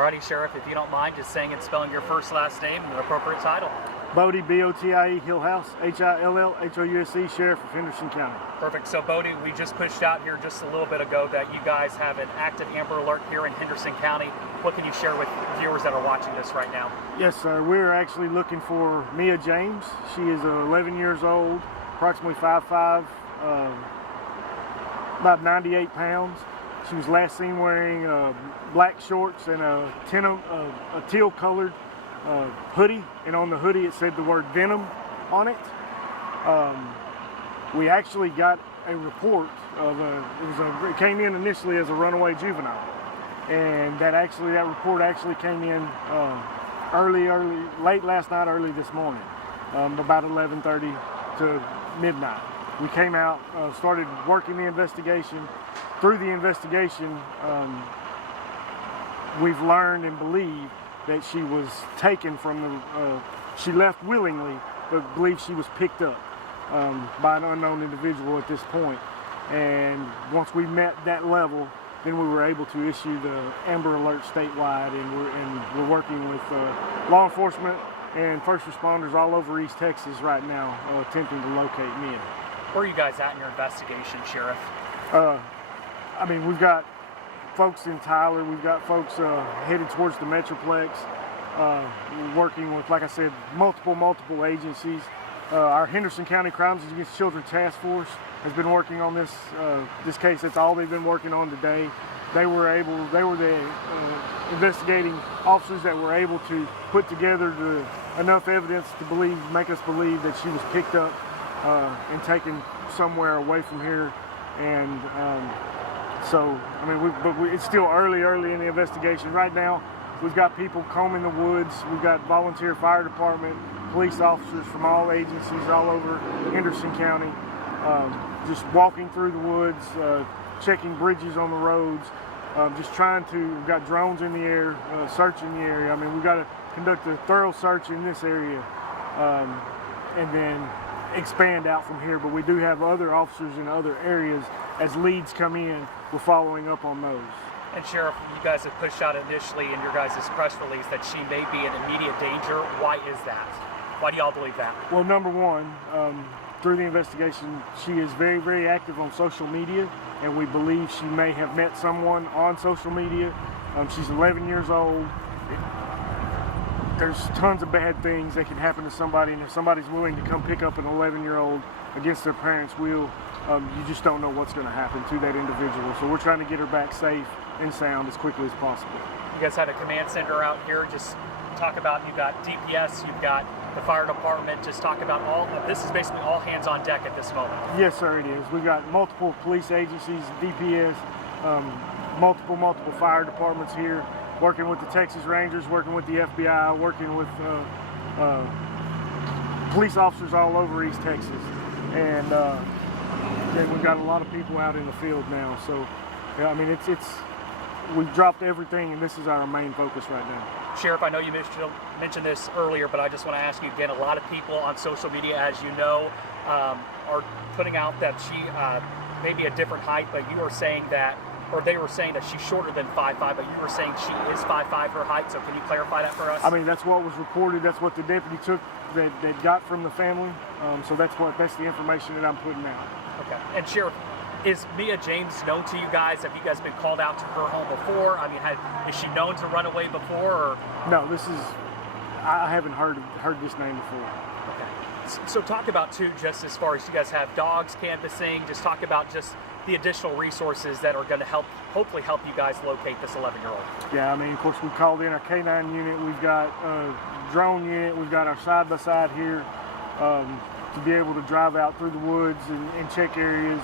Alrighty, Sheriff, if you don't mind just saying and spelling your first last name and the appropriate title. Botie, B-O-T-I-E, Hillhouse, H-I-L-L-H-O-U-S-E, Sheriff of Henderson County. Perfect. So, Botie, we just pushed out here just a little bit ago that you guys have an active Amber Alert here in Henderson County. What can you share with viewers that are watching this right now? Yes, sir. We're actually looking for Mia James. She is 11 years old, approximately 5'5", about 98 pounds. She was last seen wearing black shorts and a teal-colored hoodie, and on the hoodie it said the word Venom on it. We actually got a report of it came in initially as a runaway juvenile, and that report actually came in late last night, early this morning, about 11:30 to midnight. We came out, started working the investigation. Through the investigation, we've learned and believe that she was taken from she left willingly, but believe she was picked up by an unknown individual at this point. And once we met that level, then we were able to issue the Amber Alert statewide, and we're working with law enforcement and first responders all over East Texas right now, attempting to locate Mia. Where are you guys at in your investigation, Sheriff? I mean, we've got folks in Tyler, we've got folks headed towards the Metroplex, working with, like I said, multiple agencies. Our Henderson County Crimes Against Children Task Force has been working on this case. That's all they've been working on today. They were the investigating officers that were able to put together enough evidence to make us believe that she was picked up and taken somewhere away from here. And so, I mean, it's still early in the investigation. Right now, we've got people combing the woods. We've got volunteer fire department, police officers from all agencies all over Henderson County, just walking through the woods, checking bridges on the roads, we've got drones in the air, searching the area. I mean, we've got to conduct a thorough search in this area, and then expand out from here. But we do have other officers in other areas. As leads come in, we're following up on those. And Sheriff, you guys have pushed out initially in your guys' press release that she may be in immediate danger. Why is that? Why do y'all believe that? Well, number one, through the investigation, she is very active on social media, and we believe she may have met someone on social media. She's 11 years old. There's tons of bad things that can happen to somebody, and if somebody's willing to come pick up an 11-year-old against their parents' will, you just don't know what's going to happen to that individual. So we're trying to get her back safe and sound as quickly as possible. You guys have a command center out here. Just talk about, you've got DPS, you've got the fire department. Just talk about this is basically all hands on deck at this moment. Yes, sir, it is. We've got multiple police agencies, DPS, multiple fire departments here, working with the Texas Rangers, working with the FBI, working with police officers all over East Texas. And then we've got a lot of people out in the field now. So, yeah, I mean, we've dropped everything, and this is our main focus right now. Sheriff, I know you mentioned this earlier, but I just want to ask you again, a lot of people on social media, as you know, are putting out that she may be a different height, but you are saying that, or they were saying that she's shorter than 5'5", but you were saying she is 5'5", her height, so can you clarify that for us? I mean, that's what was reported, that's what the deputy took, that got from the family, so that's the information that I'm putting out. Okay, and Sheriff, is Mia James known to you guys? Have you guys been called out to her home before? I mean, is she known to run away before? Or? No, I haven't heard this name before. Okay. So talk about, too, just as far as you guys have dogs canvassing, just talk about just the additional resources that are going to hopefully help you guys locate this 11-year-old. Yeah, I mean, of course, we called in our K9 unit. We've got a drone unit. We've got our side-by-side here to be able to drive out through the woods and check areas.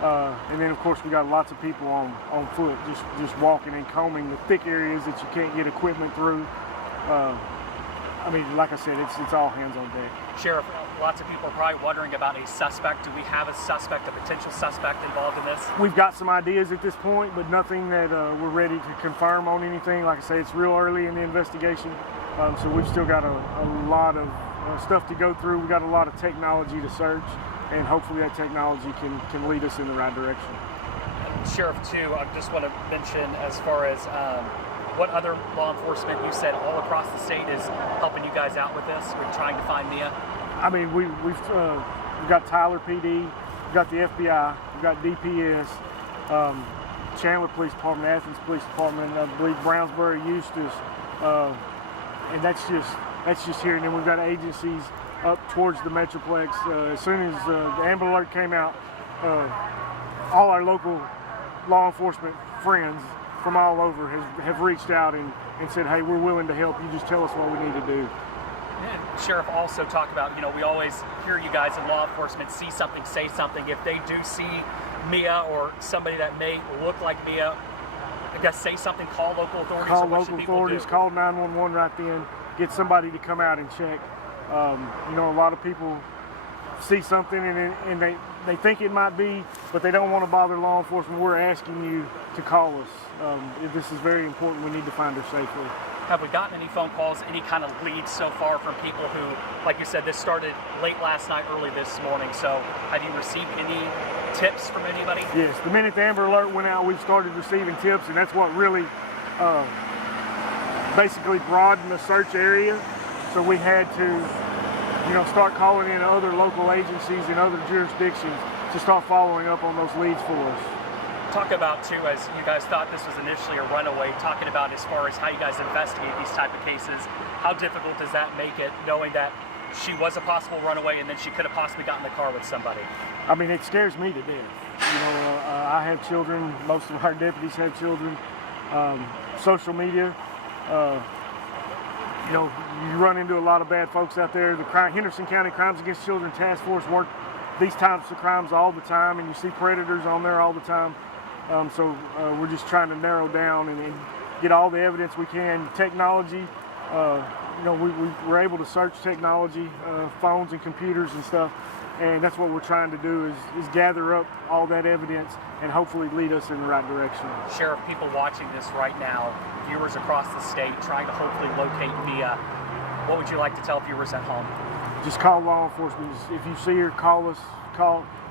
And then, of course, we got lots of people on foot, just walking and combing the thick areas that you can't get equipment through. I mean, like I said, it's all hands on deck. Sheriff, lots of people are probably wondering about a suspect. Do we have a potential suspect involved in this? We've got some ideas at this point, but nothing that we're ready to confirm on anything. Like I say, it's real early in the investigation, so we've still got a lot of stuff to go through. We've got a lot of technology to search, and hopefully that technology can lead us in the right direction. Sheriff, too, I just want to mention as far as what other law enforcement, you said all across the state, is helping you guys out with this? We're trying to find Mia. I mean, we've got Tyler PD, we've got the FBI, we've got DPS, Chandler Police Department, Athens Police Department, I believe Brownsburg, Eustis, and that's just here. And then we've got agencies up towards the Metroplex. As soon as the Amber Alert came out, all our local law enforcement friends from all over have reached out and said, hey, we're willing to help. You just tell us what we need to do. And Sheriff, also talk about, we always hear you guys in law enforcement, see something, say something. If they do see Mia or somebody that may look like Mia, I guess say something, call local authorities. Call local authorities, call 911 right then, get somebody to come out and check. A lot of people see something and they think it might be, but they don't want to bother law enforcement. We're asking you to call us. This is very important. We need to find her safely. Have we gotten any phone calls, any kind of leads so far from people who, like you said, this started late last night, early this morning, so have you received any tips from anybody? Yes, the minute the Amber Alert went out, we've started receiving tips, and that's what really basically broadened the search area. So we had to, start calling in other local agencies in other jurisdictions to start following up on those leads for us. Talk about, too, as you guys thought this was initially a runaway, talking about as far as how you guys investigate these type of cases, how difficult does that make it, knowing that she was a possible runaway and then she could have possibly gotten in the car with somebody? I mean, it scares me to death. I have children, most of our deputies have children. Social media, you run into a lot of bad folks out there. The Henderson County Crimes Against Children Task Force work these types of crimes all the time, and you see predators on there all the time. So we're just trying to narrow down and get all the evidence we can. Technology, we're able to search technology, phones and computers and stuff, and that's what we're trying to do is gather up all that evidence and hopefully lead us in the right direction. Sheriff, people watching this right now, viewers across the state, trying to hopefully locate Mia, what would you like to tell viewers at home? Just call law enforcement. If you see her, call us.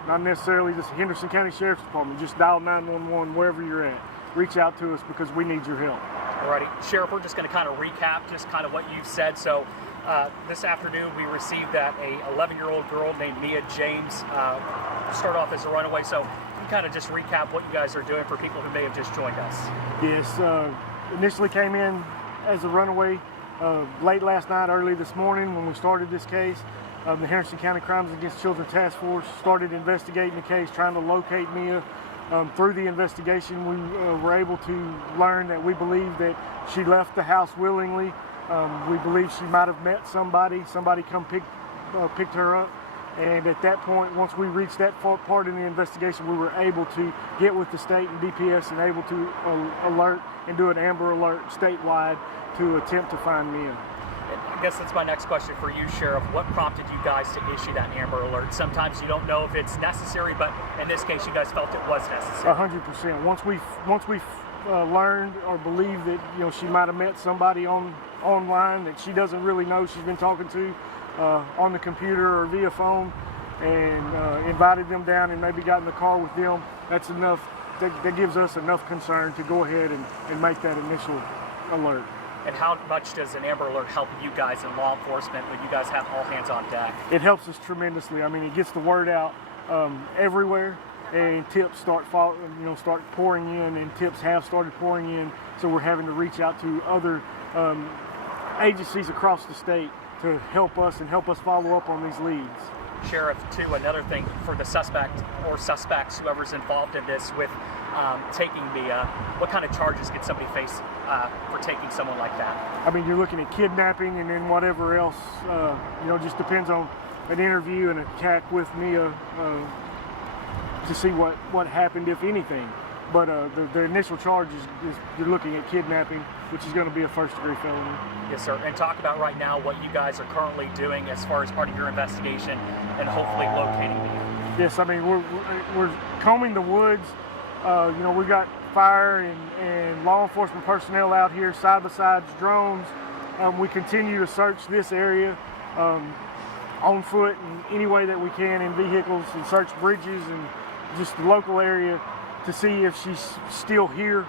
Not necessarily just Henderson County Sheriff's Department. Just dial 911 wherever you're at. Reach out to us because we need your help. Alrighty, Sheriff, we're just going to kind of recap just kind of what you've said. So this afternoon we received that a 11-year-old girl named Mia James started off as a runaway. So you kind of just recap what you guys are doing for people who may have just joined us. Yes, initially came in as a runaway late last night, early this morning when we started this case. The Henderson County Crimes Against Children Task Force started investigating the case, trying to locate Mia. Through the investigation, we were able to learn that we believe that she left the house willingly. We believe she might have met somebody come picked her up. And at that point, once we reached that part in the investigation, we were able to get with the state and DPS and able to alert and do an Amber Alert statewide to attempt to find Mia. I guess that's my next question for you, Sheriff. What prompted you guys to issue that Amber Alert? Sometimes you don't know if it's necessary, but in this case, you guys felt it was necessary. 100%. Once we learned or believed that she might have met somebody online that she doesn't really know she's been talking to on the computer or via phone, and invited them down and maybe got in the car with them, that's enough. That gives us enough concern to go ahead and make that initial alert. And how much does an Amber Alert help you guys in law enforcement when you guys have all hands on deck? It helps us tremendously. I mean, it gets the word out everywhere, and tips start pouring in, and tips have started pouring in. So we're having to reach out to other agencies across the state to help us follow up on these leads. Sheriff, too, another thing for the suspect or suspects, whoever's involved in this with taking Mia, what kind of charges could somebody face for taking someone like that? I mean, you're looking at kidnapping and then whatever else. Just depends on an interview and a CAC with Mia to see what happened, if anything. But the initial charge is you're looking at kidnapping, which is going to be a first-degree felony. Yes, sir. And talk about right now what you guys are currently doing as far as part of your investigation and hopefully locating Mia. Yes, I mean, we're combing the woods. We've got fire and law enforcement personnel out here, side-by-sides, drones. We continue to search this area on foot in any way that we can in vehicles, and search bridges and just the local area to see if she's still here.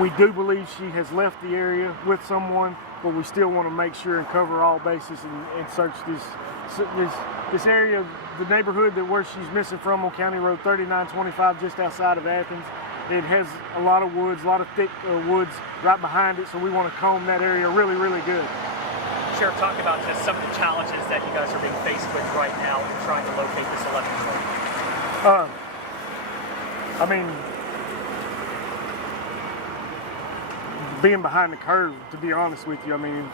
We do believe she has left the area with someone, but we still want to make sure and cover all bases and search this area, the neighborhood where she's missing from on County Road 3925, just outside of Athens. It has a lot of woods, a lot of thick woods right behind it, so we want to comb that area really, really good. Sheriff, talk about just some of the challenges that you guys are being faced with right now in trying to locate this 11-year-old. I mean, being behind the curve, to be honest with you. I mean,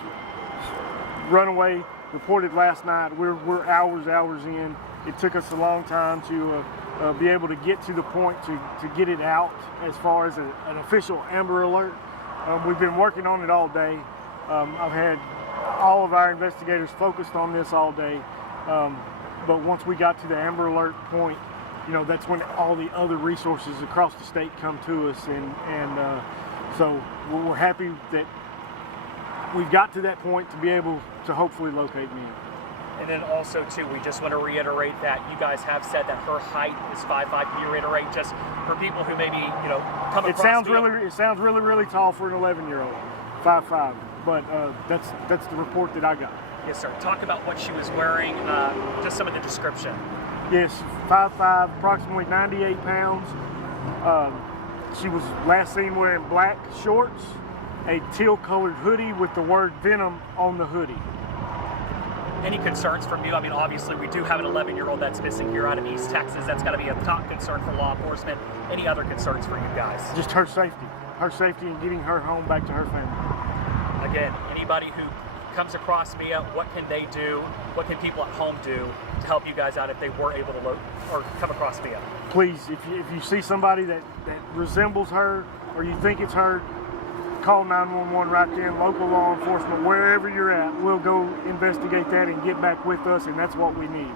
runaway reported last night. We're hours in. It took us a long time to be able to get to the point to get it out as far as an official Amber Alert. We've been working on it all day. I've had all of our investigators focused on this all day. But once we got to the Amber Alert point, you know, that's when all the other resources across the state come to us, and so we're happy that we've got to that point to be able to hopefully locate me. And then also too, we just want to reiterate that you guys have said that her height is 5'5". Can you reiterate, just for people who maybe, you know, come across? It sounds really tall for an 11-year-old, 5'5". But that's the report that I got. Yes, sir. Talk about what she was wearing, just some of the description. Yes, 5'5", approximately 98 pounds. She was last seen wearing black shorts, a teal-colored hoodie with the word Venom on the hoodie. Any concerns from you? I mean, obviously, we do have an 11-year-old that's missing here out of East Texas. That's got to be a top concern for law enforcement. Any other concerns for you guys? Just her safety and getting her home back to her family. Again, anybody who comes across Mia, what can they do? What can people at home do to help you guys out if they were able to come across Mia? Please, if you see somebody that resembles her or you think it's her, call 911 right then, local law enforcement, wherever you're at. We'll go investigate that and get back with us, and that's what we need.